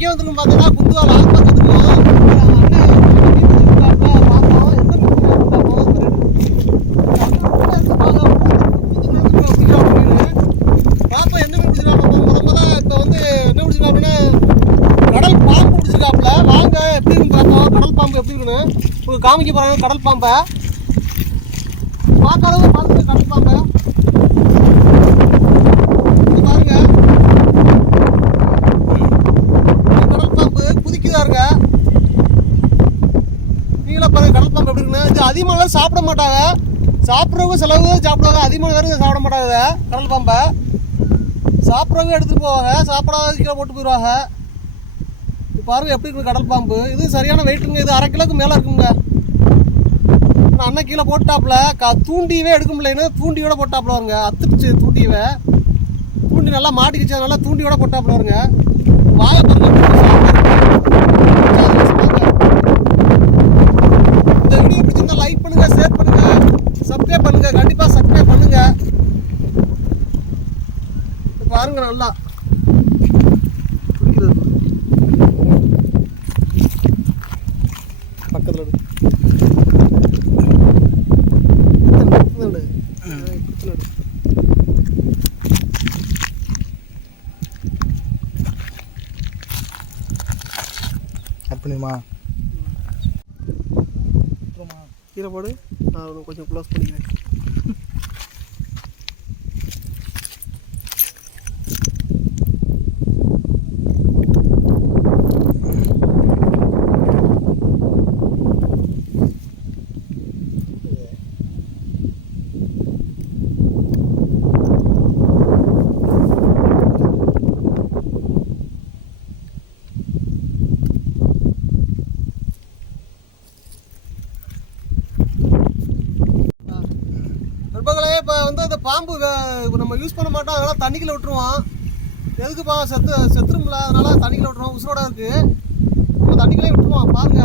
இங்கே வந்துடும் பார்த்தோன்னா குந்துவால் ஆள் பார்த்துருக்கோம். பாப்பா என்ன மீன் பிடிச்சிருக்காங்க இப்போ வந்து என்ன பிடிச்சிருக்காங்கன்னா கடல் பாம்பு பிடிச்சிருக்காப்புல. வாங்க எப்படி இருக்குன்னு பார்ப்போம். கடல் பாம்பு எப்படி இருக்குன்னு உங்களுக்கு காமிக்க போகிறாங்க. கடல் பாம்பை பார்க்காதவங்க பாருங்க. கடல் பாம்பை பாருங்க. கடல் பாம்பு குதிக்குதா இருங்க. நீங்களா பாருங்க கடல் பாம்பு எப்படி இருக்குன்னு. இது அதிகமாக சாப்பிட மாட்டாங்க. சாப்பிட்றவங்க செலவு சாப்பிடுவாங்க. அதிகமாக பேர் சாப்பிட மாட்டாங்க. கடல் பாம்பை சாப்பிட்றவங்க எடுத்துகிட்டு போவாங்க. சாப்பிடாத கீழே போட்டு போயிடுவாங்க. இது பாருங்க எப்படி இருக்கு கடல் பாம்பு. இது சரியான வெயிட்டுங்க. இது 1/2 கிலோக்கு மேலே இருக்குங்க. அண்ணன் கீழே போட்டாப்புல தூண்டியவே எடுக்க முடியலன்னு தூண்டியோட போட்டாப்புல வருங்க. அத்துடுச்சு தூண்டியவை. தூண்டி நல்லா மாட்டிக்கிச்சு. அதனால தூண்டியோட போட்டாப்புல வருங்க. வாயை பாருங்க. இந்த வீடியோ பிடிச்சிருந்தா லைக் பண்ணுங்க, ஷேர் பண்ணுங்க, சப்ஸ்கிரைப் பண்ணுங்க. கண்டிப்பா சப்ஸ்கிரைப் பண்ணுங்க. பாருங்க நல்லா பக்கத்துல அப்படிமா கீரை போடு. நான் கொஞ்சம் க்ளோஸ் பண்ணிக்கிறேன். நண்பர்களே, இப்போ வந்து அந்த பாம்பு நம்ம யூஸ் பண்ண மாட்டோம். அதனால் தண்ணிக்குள்ள விட்டுருவோம். எதுக்குப்பா செத்துரும்ல, அதனால் தண்ணிக்குள்ள விட்டுருவோம். உசுரோட இருக்குது. நம்ம தண்ணிக்குள்ளே விட்டுருவோம். பாருங்க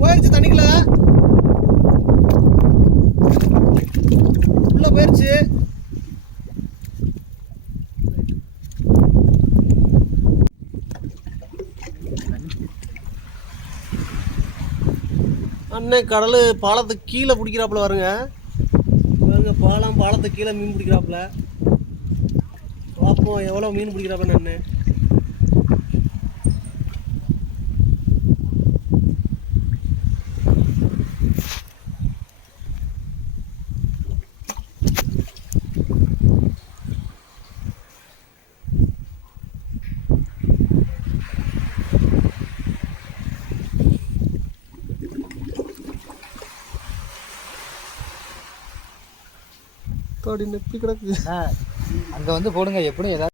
போயிடுச்சு. தண்ணிக்குள்ள உள்ள போயிடுச்சு. அண்ணன் கடல் பாலத்துக்கு கீழே பிடிக்கிறாப்புல வருங்க. பாருங்க பாலத்துக்கு கீழே மீன் பிடிக்கிறாப்புல. பார்ப்போம் எவ்வளோ மீன் பிடிக்கிறாப்புல அண்ணன். நெப்பி கிடக்கு. அங்கே வந்து போடுங்க எப்படியும் ஏதாவது